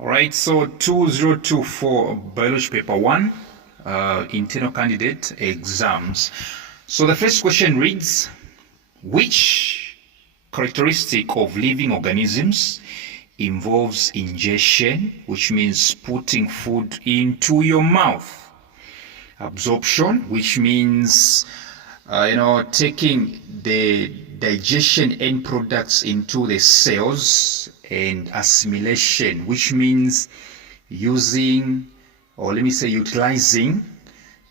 Alright, so 2024 Biology Paper 1, internal candidate exams. So the first question reads, which characteristic of living organisms involves ingestion, which means putting food into your mouth? Absorption, which means taking the digestion end products into the cells, and assimilation, which means using, or let me say utilizing,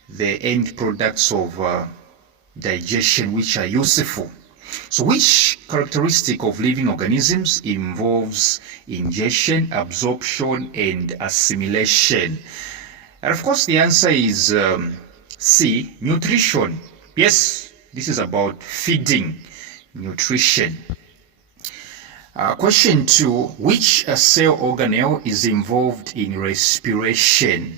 the end products of digestion which are useful. So which characteristic of living organisms involves ingestion, absorption, and assimilation? And of course the answer is C, nutrition. Yes, this is about feeding, nutrition. Question 2, which cell organelle is involved in respiration?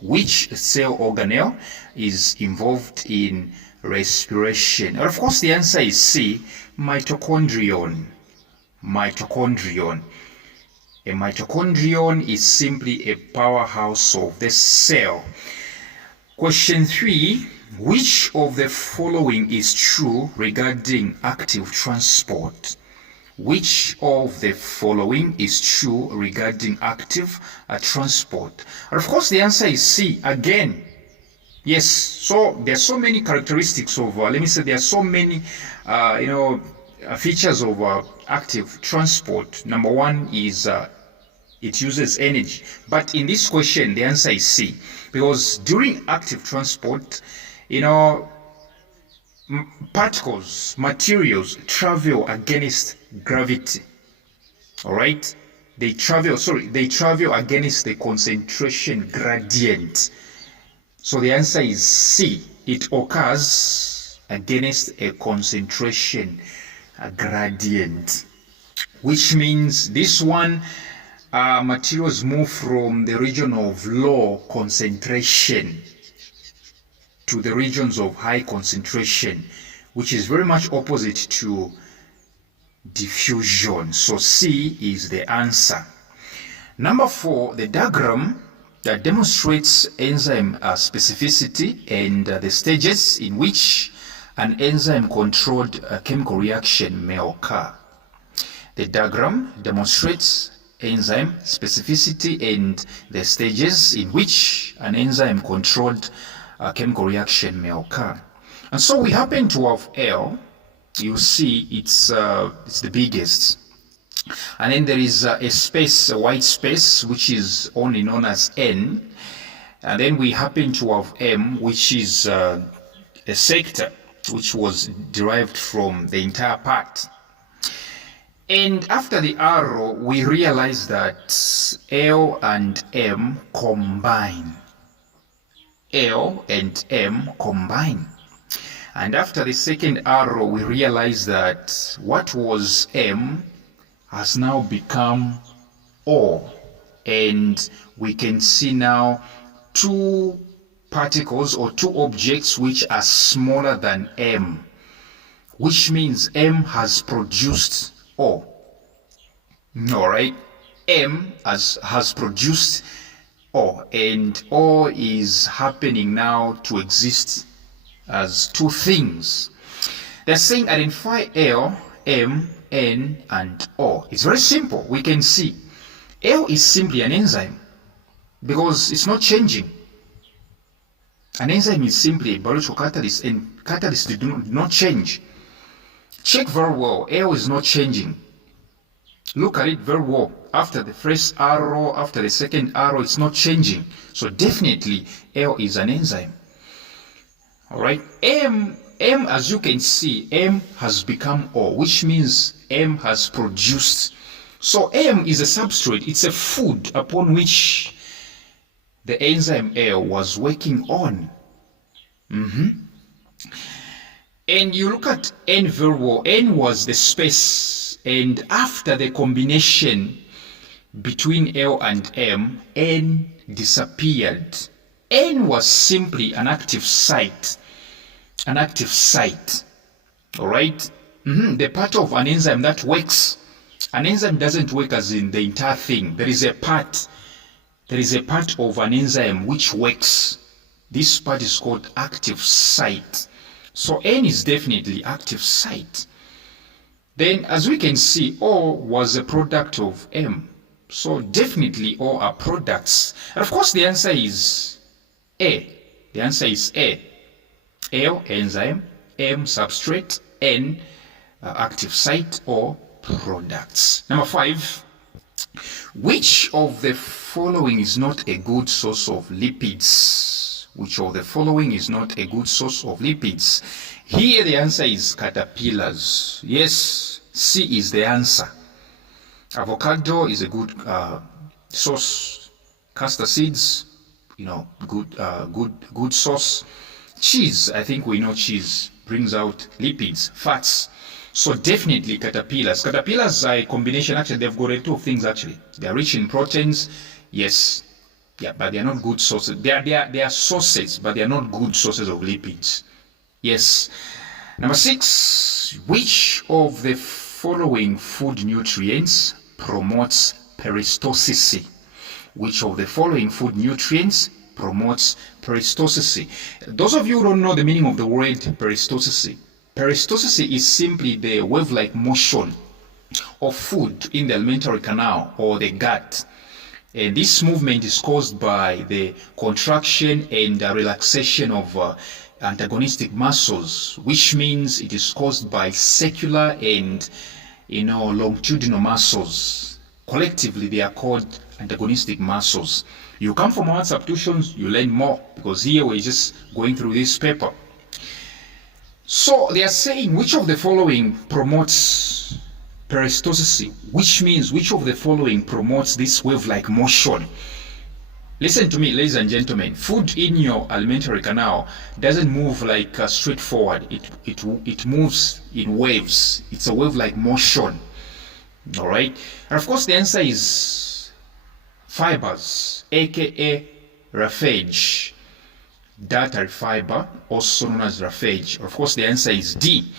Which cell organelle is involved in respiration? And of course the answer is C, mitochondrion. Mitochondrion. A mitochondrion is simply a powerhouse of the cell. Question 3, which of the following is true regarding active transport? Which of the following is true regarding active transport? And of course the answer is C again. Yes, so there are so many characteristics of, let me say there are so many features of active transport. Number one is it uses energy. But in this question the answer is C, because during active transport, particles, materials travel against gravity. All right, they travel against the concentration gradient. So the answer is C, it occurs against a concentration gradient, which means this one materials move from the region of low concentration to the regions of high concentration, which is very much opposite to diffusion. So C is the answer. Number 4, the diagram that demonstrates enzyme specificity and the stages in which an enzyme-controlled chemical reaction may occur. The diagram demonstrates enzyme specificity and the stages in which an enzyme-controlled chemical reaction may occur. And so we happen to have L. You see it's the biggest, and then there is a space, a white space, which is only known as N, and then we happen to have M, which is a sector which was derived from the entire part. And after the arrow we realize that L and M combine. L and M combine. And after the second arrow we realize that what was M has now become O, and we can see now two particles or two objects which are smaller than M, which means M has produced O. Alright, M has produced O, and O is happening now to exist as two things. They're saying identify L, M, N, and O. It's very simple. We can see L is simply an enzyme because it's not changing. An enzyme is simply a biological catalyst, and catalysts do not change. Check very well. L is not changing. Look at it very well. After the first arrow, after the second arrow, it's not changing. So definitely L is an enzyme. All right, M, as you can see, M has become O, which means M has produced. So M is a substrate, it's a food upon which the enzyme L was working on. And you look at N very well. N was the space, and after the combination between L and M, N disappeared. N was simply an active site. An active site. All right, the part of an enzyme that works An enzyme doesn't work as in the entire thing. There is a part of an enzyme which works. This part is called active site. So N is definitely active site. Then, as we can see, O was a product of M. So definitely O are products. And of course, the answer is A. The answer is A. L, enzyme, M, substrate, N, active site or products. Number 5, which of the following is not a good source of lipids? Which of the following is not a good source of lipids? Here the answer is caterpillars. Yes, C is the answer. Avocado is a good source. Castor seeds, good source. Cheese, I think we know cheese brings out lipids, fats. So definitely caterpillars. Caterpillars are a combination. Actually, they've got two things actually. They are rich in proteins, yes. Yeah, but they are not good sources. They are sources, but they are not good sources of lipids. Yes. Number 6, which of the following food nutrients promotes peristalsis? Which of the following food nutrients promotes peristalsis? Those of you who don't know the meaning of the word peristalsis, peristalsis is simply the wave-like motion of food in the alimentary canal or the gut. And this movement is caused by the contraction and relaxation of antagonistic muscles, which means it is caused by circular and longitudinal muscles. Collectively, they are called antagonistic muscles. You come from our substitutions, you learn more, because here we're just going through this paper. So they are saying which of the following promotes peristalsis, which means which of the following promotes this wave-like motion. Listen to me, ladies and gentlemen. Food in your alimentary canal doesn't move like straightforward. It moves in waves. It's a wave-like motion. All right. And of course, the answer is fibers, aka roughage, dietary fiber, also known as roughage. Of course, the answer is D.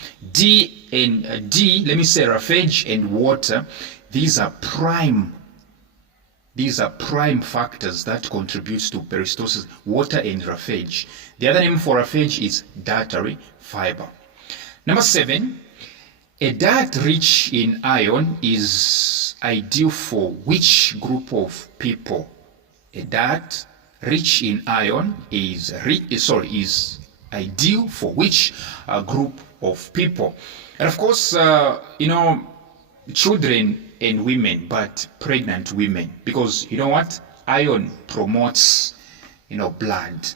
Let me say roughage and water. These are prime factors that contribute to peristalsis, water and roughage. The other name for roughage is dietary fiber. Number 7, a diet rich in iron is ideal for which group of people? A diet rich in iron is ideal for which group of people? And of course, children and women, but pregnant women, because you know what? Iron promotes, blood.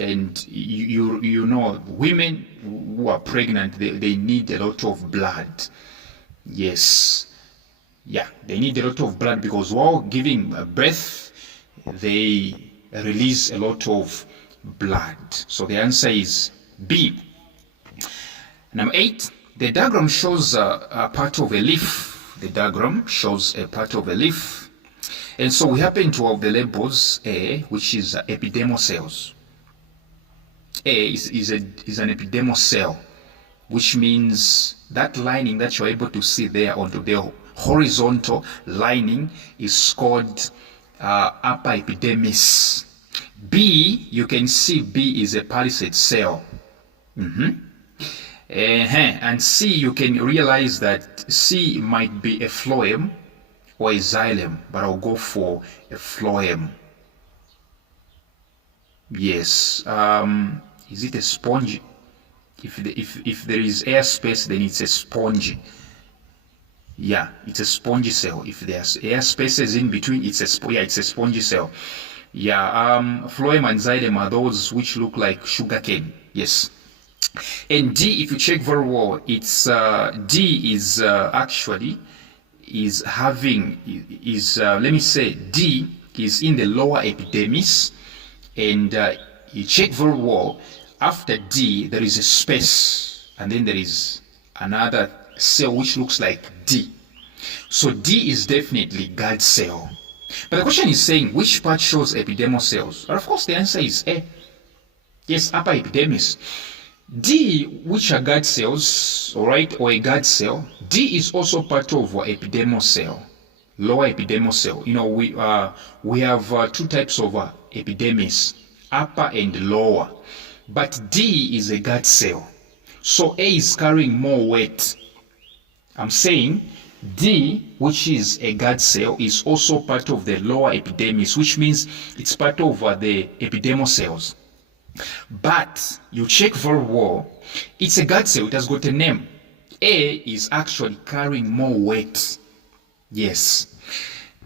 And you know, women who are pregnant, they need a lot of blood. Yes. Yeah, they need a lot of blood because while giving birth, they release a lot of blood. So the answer is B. Number 8, the diagram shows a part of a leaf. The diagram shows a part of a leaf. And so we happen to have the labels A, which is epidermal cells. A is an epidermal cell, which means that lining that you're able to see there onto the horizontal lining is called upper epidermis. B, you can see B is a palisade cell. And C, you can realize that C might be a phloem or a xylem, but I'll go for a phloem. Yes. Is it a sponge? If there is air space, then it's a sponge. Yeah, it's a spongy cell. If there's air spaces in between, it's a spongy cell. Yeah, phloem and xylem are those which look like sugarcane. Yes. And D, if you check very well, it's D is actually is having let me say D is in the lower epidermis, and you check very well. After D, there is a space, and then there is another cell which looks like D. So D is definitely guard cell. But the question is saying which part shows epidermal cells? And of course, the answer is A. Yes, upper epidermis. D, which are guard cells, all right, or a guard cell, D is also part of epidermal cell, lower epidermal cell. You know, we have two types of epidermis, upper and lower. But D is a guard cell. So A is carrying more weight. I'm saying D, which is a guard cell, is also part of the lower epidermis, which means it's part of the epidermal cells. But you check very well, it's a guard cell, it has got a name. A is actually carrying more weight. Yes.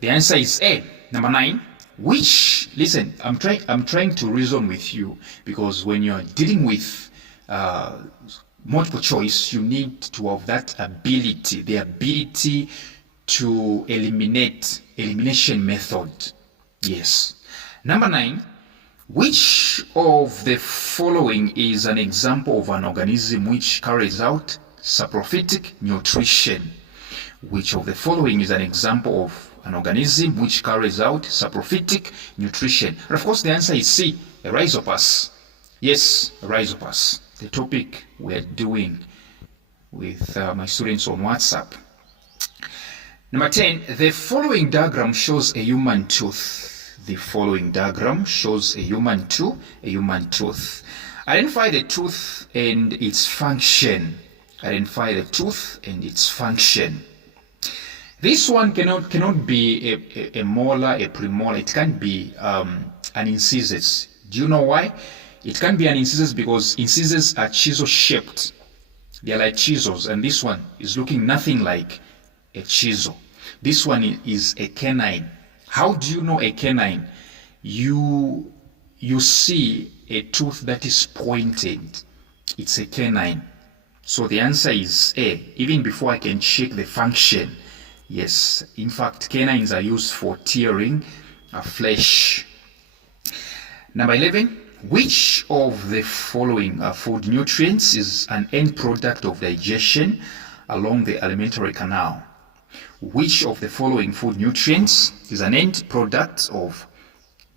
The answer is A. Number 9, which, listen, I'm trying to reason with you, because when you're dealing with multiple choice, you need to have that ability, the ability to elimination method. Yes. Number 9, which of the following is an example of an organism which carries out saprophytic nutrition? Which of the following is an example of an organism which carries out saprophytic nutrition? And of course, the answer is C, a rhizopus. Yes, a rhizopus. The topic we're doing with my students on WhatsApp. Number 10, the following diagram shows a human tooth. The following diagram shows a human tooth. Identify the tooth and its function. Identify the tooth and its function. This one cannot be a molar, a premolar. It can be an incisors. Do you know why? It can be an incisors because incisors are chisel shaped. They are like chisels, and this one is looking nothing like a chisel. This one is a canine. How do you know a canine? You see a tooth that is pointed. It's a canine. So the answer is A, even before I can check the function. Yes, in fact, canines are used for tearing flesh. Number 11, which of the following food nutrients is an end product of digestion along the alimentary canal? Which of the following food nutrients is an end product of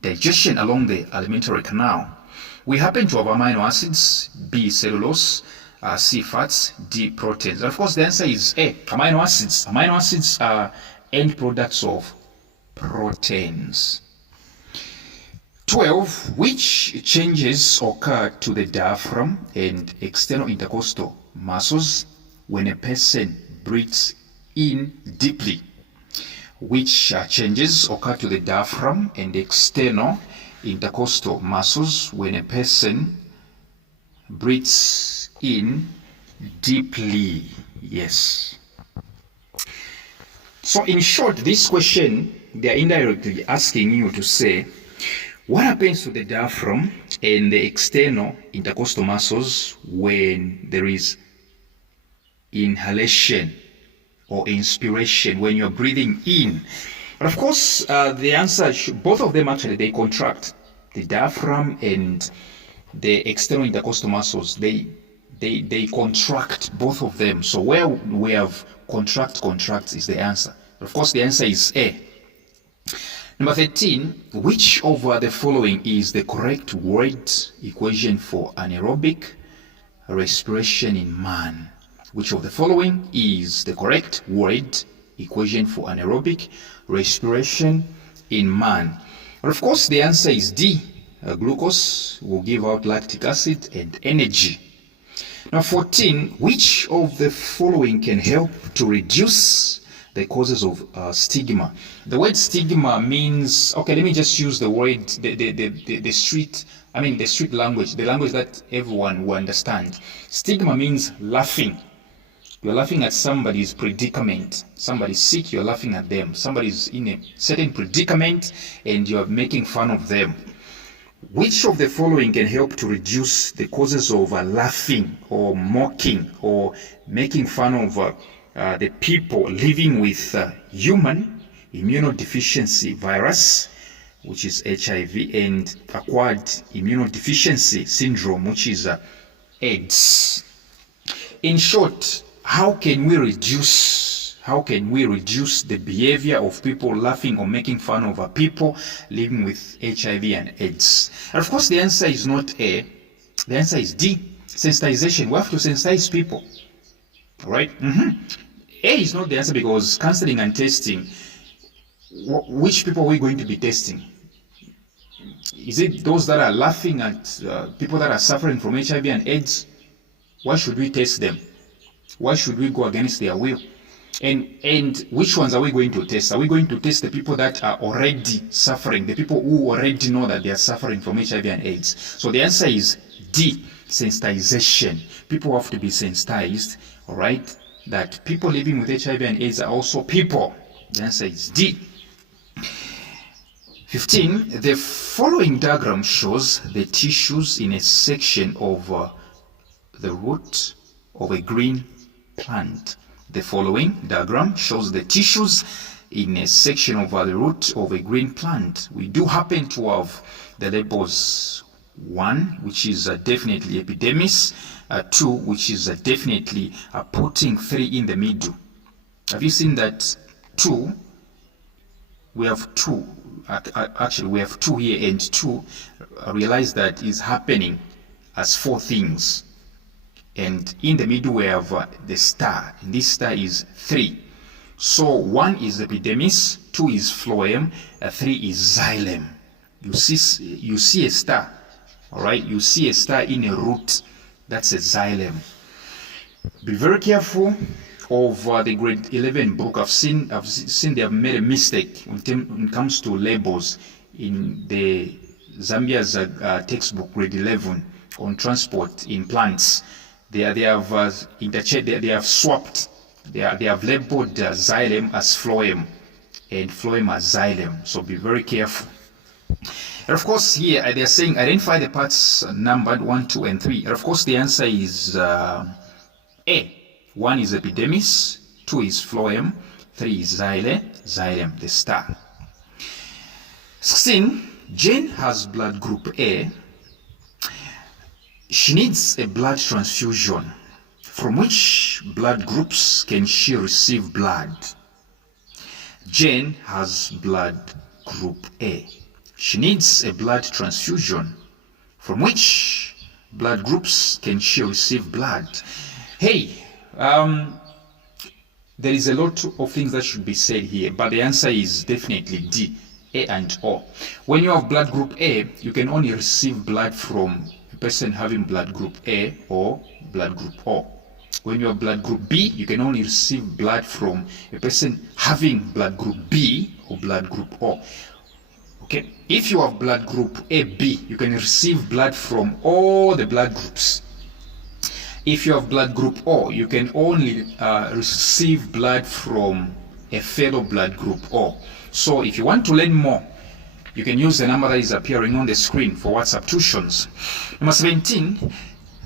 digestion along the alimentary canal? We happen to have amino acids, B, cellulose, C, fats, D, proteins. And of course, the answer is A, amino acids. Amino acids are end products of proteins. 12, which changes occur to the diaphragm and external intercostal muscles when a person breathes in deeply? Which changes occur to the diaphragm and external intercostal muscles when a person breathes in deeply? Yes. So in short, this question, they are indirectly asking you to say, what happens to the diaphragm and the external intercostal muscles when there is inhalation or inspiration, when you're breathing in? But of course, the answer, both of them actually, they contract. The diaphragm and the external intercostal muscles, they contract, both of them. So where we have contract is the answer. But of course, the answer is A. Number 13, which of the following is the correct word equation for anaerobic respiration in man? Which of the following is the correct word equation for anaerobic respiration in man? And of course, the answer is D. Glucose will give out lactic acid and energy. Now 14, which of the following can help to reduce the causes of stigma? The word stigma means, okay, let me just use the word, the street language, the language that everyone will understand. Stigma means laughing. You're laughing at somebody's predicament. Somebody's sick, you're laughing at them. Somebody's in a certain predicament and you're making fun of them. Which of the following can help to reduce the causes of laughing or mocking or making fun of the people living with human immunodeficiency virus, which is HIV, and acquired immunodeficiency syndrome, which is AIDS? In short, how can we reduce the behavior of people laughing or making fun of people living with HIV and AIDS? And of course, the answer is not A. The answer is D. Sensitization. We have to sensitize people. All right? A is not the answer, because counseling and testing, which people are we going to be testing? Is it those that are laughing at people that are suffering from HIV and AIDS? Why should we test them? Why should we go against their will? And which ones are we going to test? Are we going to test the people that are already suffering, the people who already know that they are suffering from HIV and AIDS? So the answer is D, sensitization. People have to be sensitized, all right, that people living with HIV and AIDS are also people. The answer is D. 15. The following diagram shows the tissues in a section of the root of a green plant. The following diagram shows the tissues in a section of the root of a green plant. We do happen to have the labels 1, which is definitely epidermis, 2, which is definitely putting 3 in the middle. Have you seen that 2? We have 2. Actually, we have 2 here, and 2, realize that is happening as 4 things. And in the middle we have the star, and this star is 3. So 1 is epidermis, 2 is phloem, 3 is xylem. You see a star, all right? You see a star in a root, that's a xylem. Be very careful of the grade 11 book. I've seen they have made a mistake when it comes to labels in the Zambia's textbook, grade 11, on transport in plants. They have swapped. They have labeled xylem as phloem and phloem as xylem. So be very careful. And of course, here they are saying identify the parts numbered 1, 2, and 3. And of course, the answer is A. 1 is epidermis, 2 is phloem, 3 is xylem, the star. 16. Jane has blood group A. She needs a blood transfusion. From which blood groups can she receive blood? Jane has blood group A. She needs a blood transfusion. From which blood groups can she receive blood? Hey, there is a lot of things that should be said here, but the answer is definitely D, A and O. When you have blood group A, you can only receive blood from a person having blood group A or blood group O. When you have blood group B, you can only receive blood from a person having blood group B or blood group O. Okay, if you have blood group AB, you can receive blood from all the blood groups. If you have blood group O, you can only receive blood from a fellow blood group O. So if you want to learn more, you can use the number that is appearing on the screen for WhatsApp tuitions. Number 17,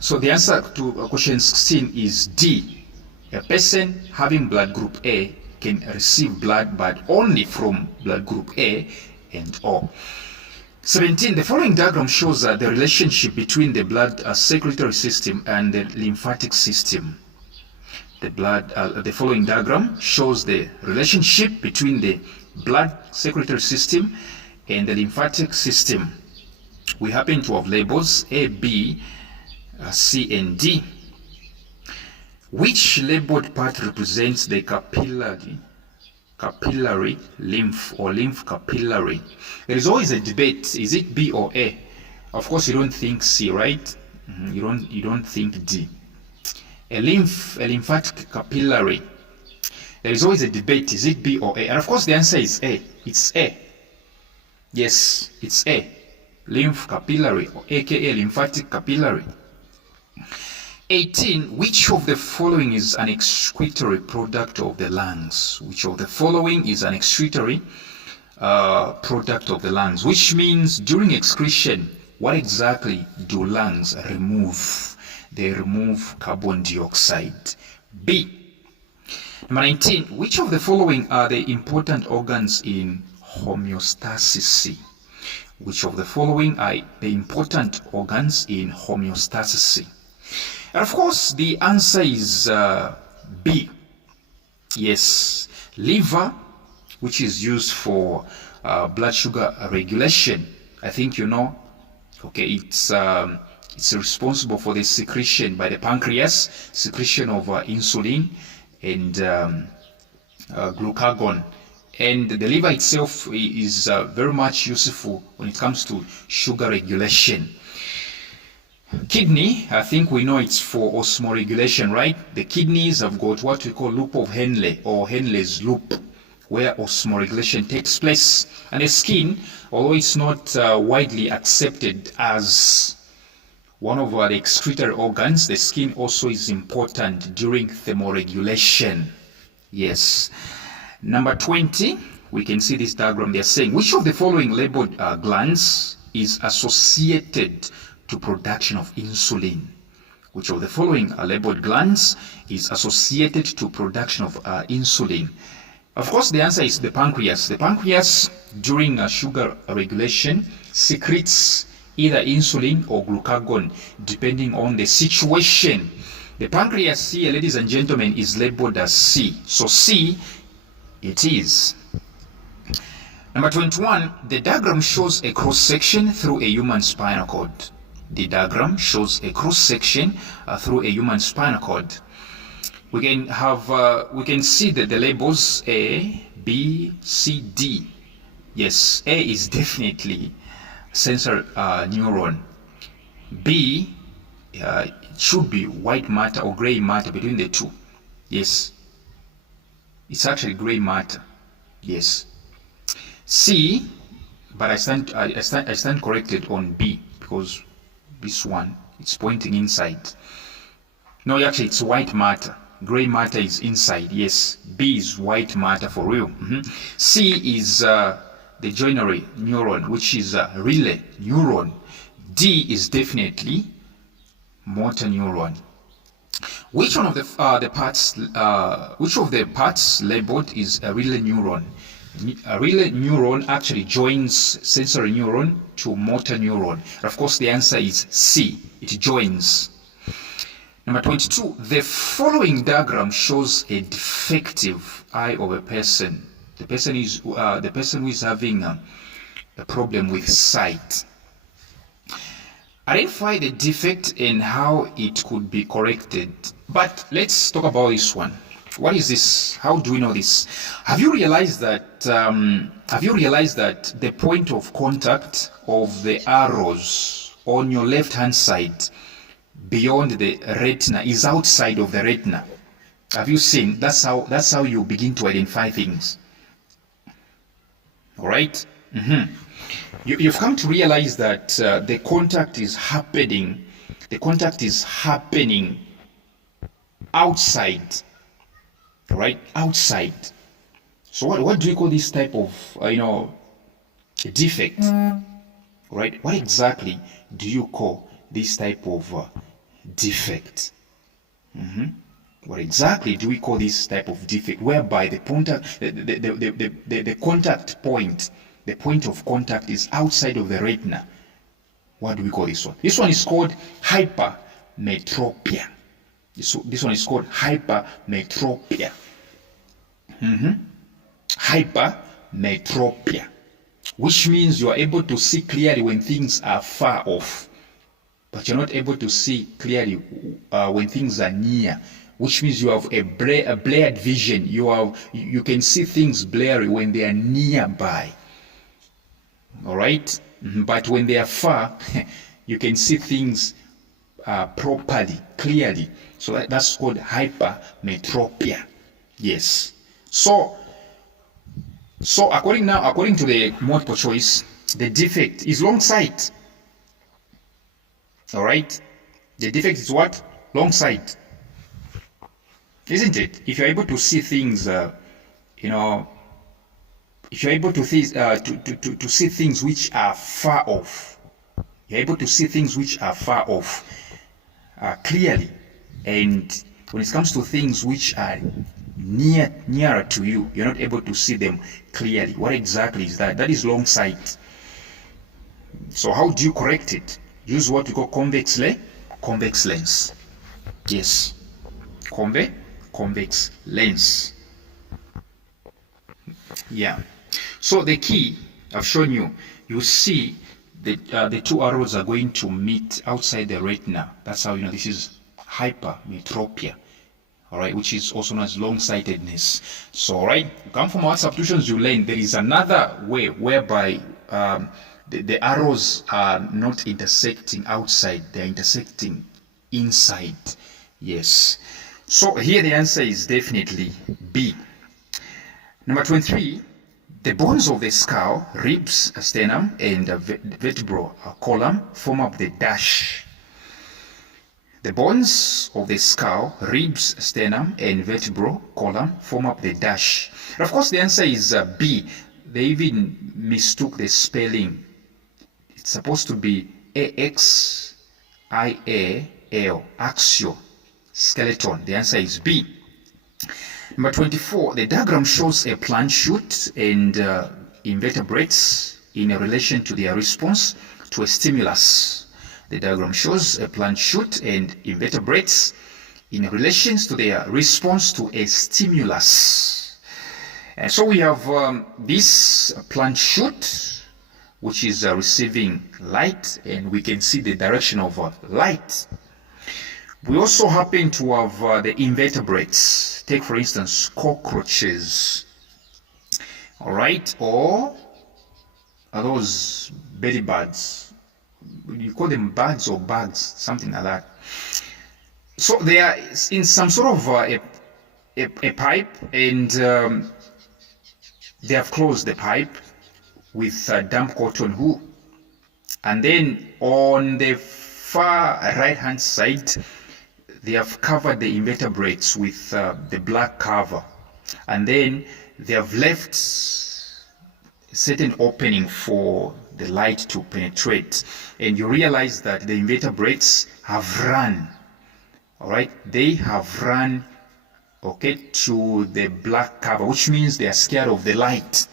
so the answer to question 16 is D. A person having blood group A can receive blood, but only from blood group A and O. 17. The following diagram shows the relationship between the blood circulatory system and the lymphatic system. The following diagram shows the relationship between the blood circulatory system and the lymphatic system. We happen to have labels A, B, C, and D. Which labeled part represents the capillary lymph or lymph capillary? There is always a debate, is it B or A? Of course you don't think C, right? You don't think D. A lymphatic capillary. There is always a debate, is it B or A? And of course the answer is A. It's A. Yes, it's A. Lymph capillary, or aka lymphatic capillary. 18. Which of the following is an excretory product of the lungs? Which of the following is an excretory product of the lungs? Which means during excretion, what exactly do lungs remove? They remove carbon dioxide. B. Number 19. Which of the following are the important organs in homeostasis? Which of the following are the important organs in homeostasis? And of course, the answer is B. Yes, liver, which is used for blood sugar regulation. I think you know. Okay, it's it's responsible for the secretion by the pancreas, secretion of insulin and glucagon. And the liver itself is very much useful when it comes to sugar regulation. Kidney, I think we know it's for osmoregulation, right? The kidneys have got what we call loop of Henle or Henle's loop, where osmoregulation takes place. And the skin, although it's not widely accepted as one of the excretory organs, the skin also is important during thermoregulation. Yes. Number 20, we can see this diagram. They're saying, which of the following labeled glands is associated to production of insulin? Which of the following labeled glands is associated to production of insulin? Of course, the answer is the pancreas. The pancreas, during sugar regulation, secretes either insulin or glucagon, depending on the situation. The pancreas here, ladies and gentlemen, is labeled as C. So C it is. Number 21, the diagram shows a cross-section through a human spinal cord. The diagram shows a cross-section through a human spinal cord. We can see that the labels A, B, C, D. Yes, A is definitely sensory neuron. B it should be white matter or gray matter between the two. Yes, it's actually gray matter. Yes. C, but I stand corrected on B because this one it's pointing inside. No, actually it's white matter. Gray matter is inside. Yes, B is white matter for real. C is the joinary neuron, which is a relay neuron. D is definitely motor neuron. Which one of the parts labeled is a relay neuron? A relay neuron actually joins sensory neuron to motor neuron. Of course, the answer is C. It joins. Number 22. The following diagram shows a defective eye of a person. The person who is having a problem with sight. Identify the defect and how it could be corrected. But let's talk about this one. What is this? How do we know this? Have you realized that the point of contact of the arrows on your left hand side beyond the retina is outside of the retina? Have you seen? That's how you begin to identify things. All right. You've come to realize that the contact is happening. The contact is happening outside. Right, outside. So what do you call this type of defect? Right? What exactly do you call this type of defect? What exactly do we call this type of defect, whereby the contact point, the point of contact is outside of the retina? What do we call this one? This one is called hypermetropia. This one is called hypermetropia. Hypermetropia, which means you are able to see clearly when things are far off, but you're not able to see clearly when things are near, which means you have a blurred vision. You can see things blurry when they are nearby. All right, but when they are far, you can see things properly, clearly. So that's called hypermetropia. Yes. So according to the multiple choice, the defect is long sight. All right. The defect is what? Long sight. Isn't it? If you're able to see things, if you're able to see things which are far off, you're able to see things which are far off clearly. And when it comes to things which are nearer to you, you're not able to see them clearly. What exactly is that? That is long sight. So how do you correct it? Use what we call convex lens. Yes, convex lens. Yeah. So the key I've shown you, you see the two arrows are going to meet outside the retina. That's how you know this is hypermetropia. All right, which is also known as long-sightedness. So, all right, come from our substitutions, you learn there is another way whereby the arrows are not intersecting outside, they're intersecting inside. Yes. So here the answer is definitely B. Number 23, the bones of the skull, ribs, sternum, and vertebral column form up the dash. The bones of the skull, ribs, sternum, and vertebral column form up the dash. And of course, the answer is B. They even mistook the spelling. It's supposed to be A-X-I-A-L, axial, skeleton. The answer is B. Number 24, the diagram shows a plant shoot and invertebrates in relation to their response to a stimulus. The diagram shows a plant shoot and invertebrates in relation to their response to a stimulus. And so we have this plant shoot, which is receiving light, and we can see the direction of light. We also happen to have the invertebrates. Take, for instance, cockroaches. All right, or are those berry birds? You call them birds or bugs, something like that. So they are in some sort of a pipe, and they have closed the pipe with damp cotton wool. And then on the far right-hand side, they have covered the invertebrates with the black cover. And then they have left a certain opening for the light to penetrate. And you realize that the invertebrates have run. All right, they have run, okay, to the black cover, which means they are scared of the light.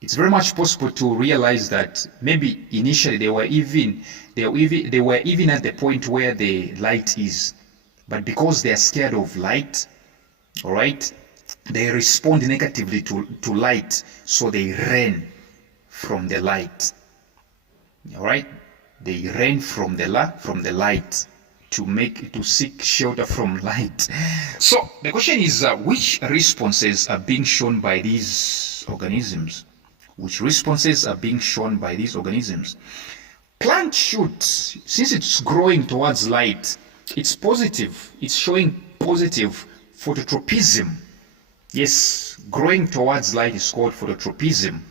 It's very much possible to realize that maybe initially they were even at the point where the light is, but because they are scared of light, all right, they respond negatively to light, so they ran from the light. All right, they ran from the light to seek shelter from light. So the question is, which responses are being shown by these organisms? Which responses are being shown by these organisms? Plant shoot, since it's growing towards light, it's positive. It's showing positive phototropism. Yes, growing towards light is called phototropism.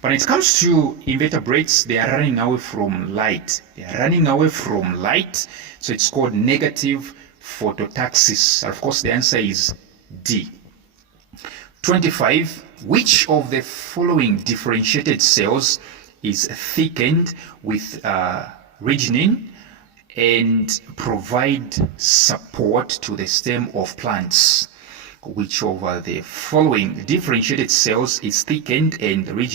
But when it comes to invertebrates, they are running away from light. They are running away from light, so it's called negative phototaxis. And of course, the answer is D. 25. Which of the following differentiated cells is thickened with regenin and provide support to the stem of plants? Which of the following differentiated cells is thickened and with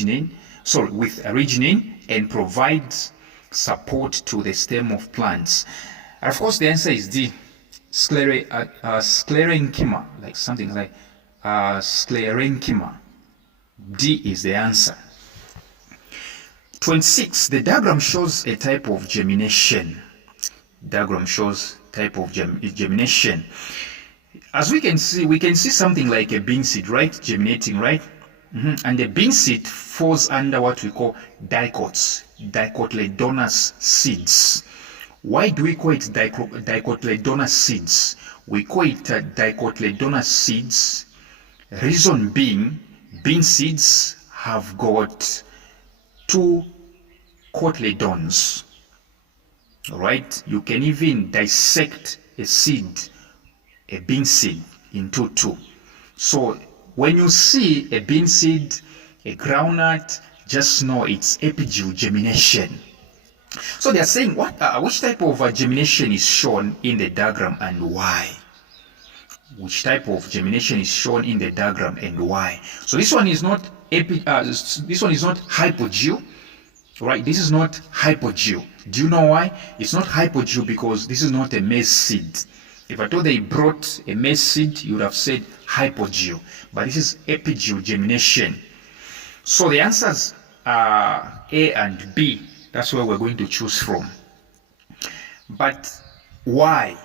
regenin and provides support to the stem of plants? And of course, the answer is D. Sclerenchyma, like something like sclerenchyma. D is the answer. 26. The diagram shows a type of germination. Diagram shows type of germination. As we can see something like a bean seed, right? Germinating, right? And the bean seed falls under what we call dicots, dicotyledonous seeds. Why do we call it dicotyledonous seeds? We call it dicotyledonous seeds. Reason being, bean seeds have got 2 cotyledons. All right, you can even dissect a bean seed into 2. So when you see a bean seed, a groundnut, just know it's epigynous germination. So they are saying which type of germination is shown in the diagram and why? Which type of germination is shown in the diagram and why? So this one is not hypogynous, right? This is not hypogynous. Do you know why? It's not hypogynous because this is not a maize seed. If I told they brought a maize seed, you would have said hypogynous, but this is epigynous germination. So the answers are A and B. That's where we're going to choose from. But why?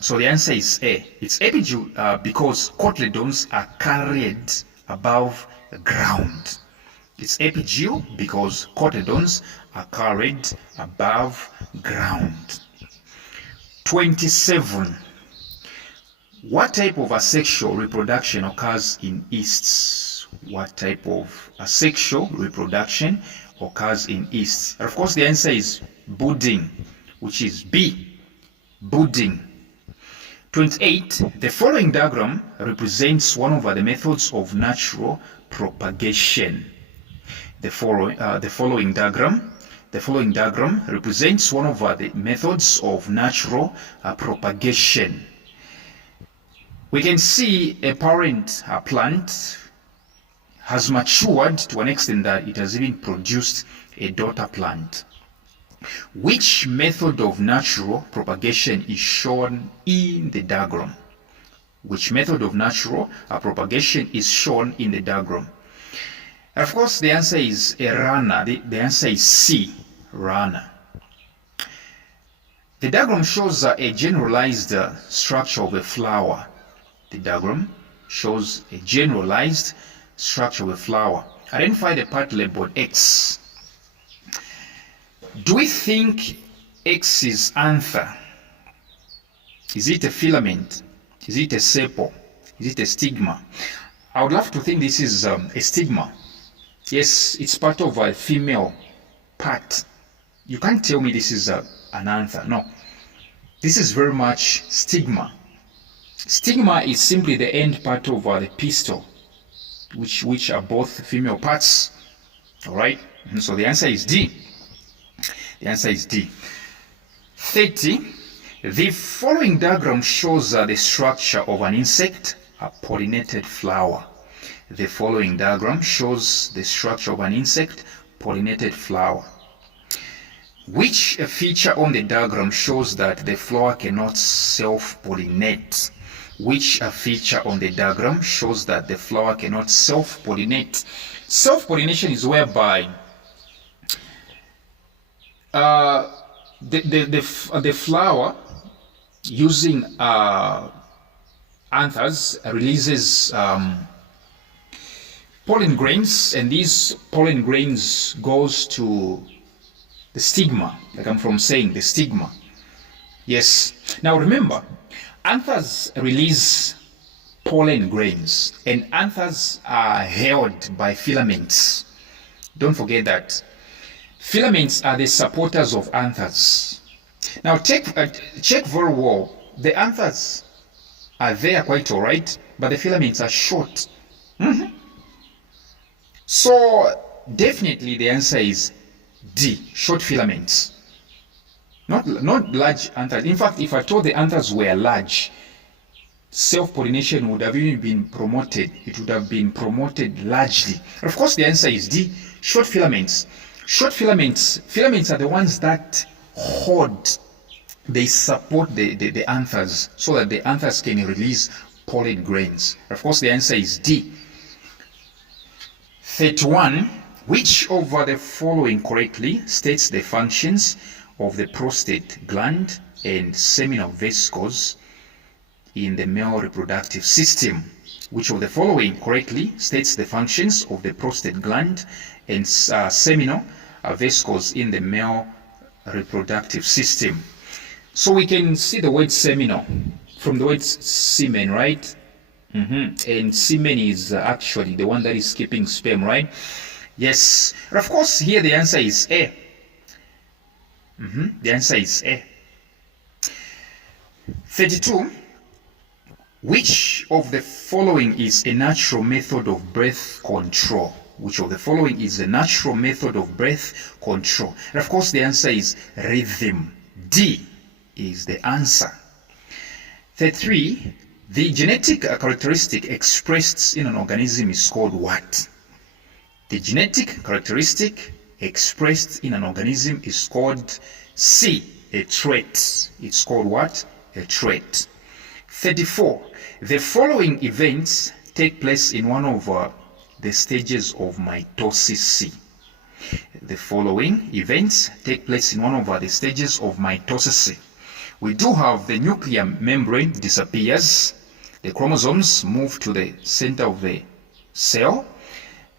So the answer is A. It's epigeo because cotyledons are carried above the ground. It's epigeo because cotyledons are carried above ground. 27. What type of asexual reproduction occurs in yeasts? What type of asexual reproduction occurs in yeasts? And of course, the answer is budding, which is B, budding. 28. The following diagram represents one of the methods of natural propagation. The following diagram represents one of the methods of natural propagation. We can see a parent plant has matured to an extent that it has even produced a daughter plant. Which method of natural propagation is shown in the diagram? Which method of natural propagation is shown in the diagram? And of course, the answer is a runner. The answer is C, runner. The diagram shows a generalized structure of a flower. The diagram shows a generalized structure of a flower. Identify the part labeled X. Do we think X is anther? Is it a filament? Is it a sepal? Is it a stigma? I would love to think this is a stigma. Yes, it's part of a female part. You can't tell me this is an anther. No. This is very much stigma. Stigma is simply the end part of the pistil, which are both female parts. All right? So the answer is D. The answer is D. 30. The following diagram shows the structure of an insect, a pollinated flower. The following diagram shows the structure of an insect, pollinated flower. Which feature on the diagram shows that the flower cannot self-pollinate? Which feature on the diagram shows that the flower cannot self-pollinate? Self-pollination is whereby the flower using anthers releases pollen grains, and these pollen grains goes to the stigma, like I'm from saying, the stigma. Yes. Now remember, anthers release pollen grains, and anthers are held by filaments. Don't forget that. Filaments are the supporters of anthers. Now check very well. The anthers are there quite all right, but the filaments are short. So definitely the answer is D, short filaments. Not large anthers. In fact, if I told the anthers were large, self-pollination would have even been promoted. It would have been promoted largely. Of course, the answer is D, short filaments. Short filaments are the ones that hold, they support the anthers so that the anthers can release pollen grains. Of course, the answer is D. 31. Which of the following correctly states the functions of the prostate gland and seminal vesicles in the male reproductive system? Which of the following correctly states the functions of the prostate gland and seminal vesicles in the male reproductive system? So we can see the word seminal from the word semen, right? And semen is actually the one that is keeping sperm, right? Yes. And of course, here the answer is A. The answer is A. 32. Which of the following is a natural method of birth control? Which of the following is a natural method of birth control? And of course, the answer is rhythm. D is the answer. 33. The genetic characteristic expressed in an organism is called what? The genetic characteristic expressed in an organism is called C, a trait. It's called what? A trait. 34. The following events take place in one of the stages of mitosis C. the following events take place in one of the stages of mitosis. We do have the nuclear membrane disappears, the chromosomes move to the center of the cell,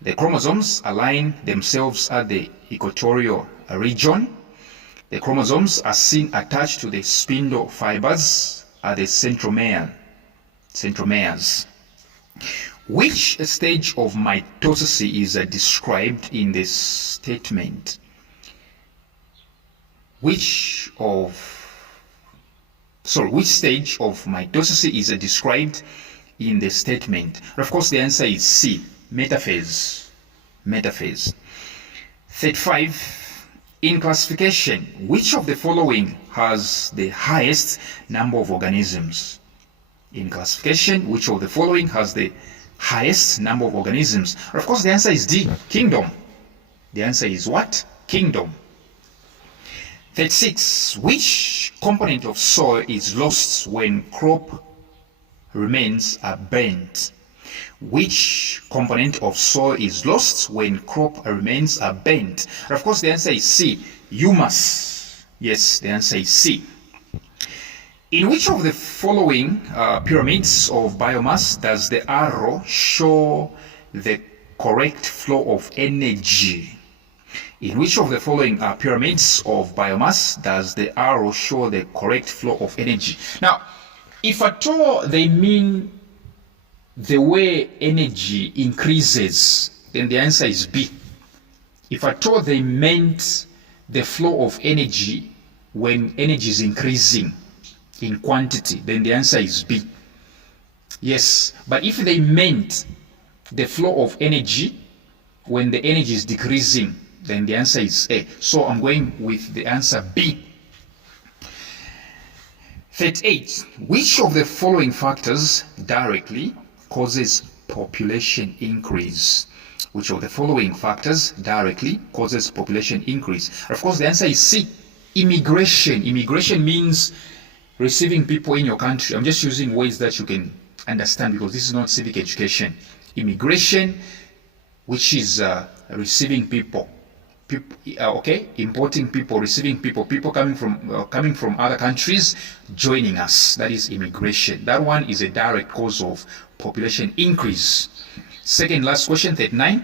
the chromosomes align themselves at the equatorial region, the chromosomes are seen attached to the spindle fibers at the centromeres. Which stage of mitosis is described in this statement? Which stage of mitosis is described in the statement? Of course, the answer is C, metaphase. 35. In classification, which of the following has the highest number of organisms? In classification, which of the following has the highest number of organisms? Of course, the answer is D, kingdom. The answer is what? Kingdom. 36. Which component of soil is lost when crop remains are burnt? Which component of soil is lost when crop remains are burnt? Of course, the answer is C, humus. Yes, the answer is C. In which of the following pyramids of biomass does the arrow show the correct flow of energy? In which of the following pyramids of biomass does the arrow show the correct flow of energy? Now, if at all they mean the way energy increases, then the answer is B. If at all they meant the flow of energy when energy is increasing in quantity, then the answer is B. Yes, but if they meant the flow of energy when the energy is decreasing, then the answer is A. So I'm going with the answer B. 38. Which of the following factors directly causes population increase? Which of the following factors directly causes population increase? Of course, the answer is C, immigration. Immigration means receiving people in your country. I'm just using ways that you can understand because this is not civic education. Immigration, which is receiving people. Importing people, receiving people, people coming from other countries, joining us. That is immigration. That one is a direct cause of population increase. Second last question, 39.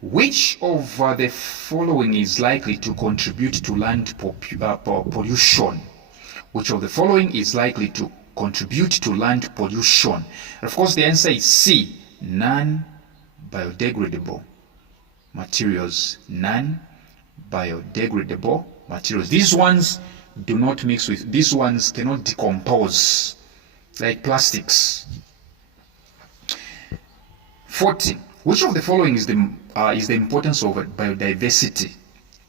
Which of the following is likely to contribute to land pollution? Which of the following is likely to contribute to land pollution? Of course, the answer is C, non-biodegradable materials. Non-biodegradable materials. These ones do not mix with, these ones cannot decompose, like plastics. 40. Which of the following is the importance of biodiversity?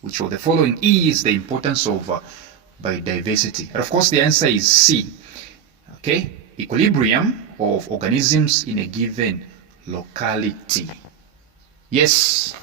Which of the following is the importance of biodiversity? And of course, the answer is C. Equilibrium of organisms in a given locality. Yes.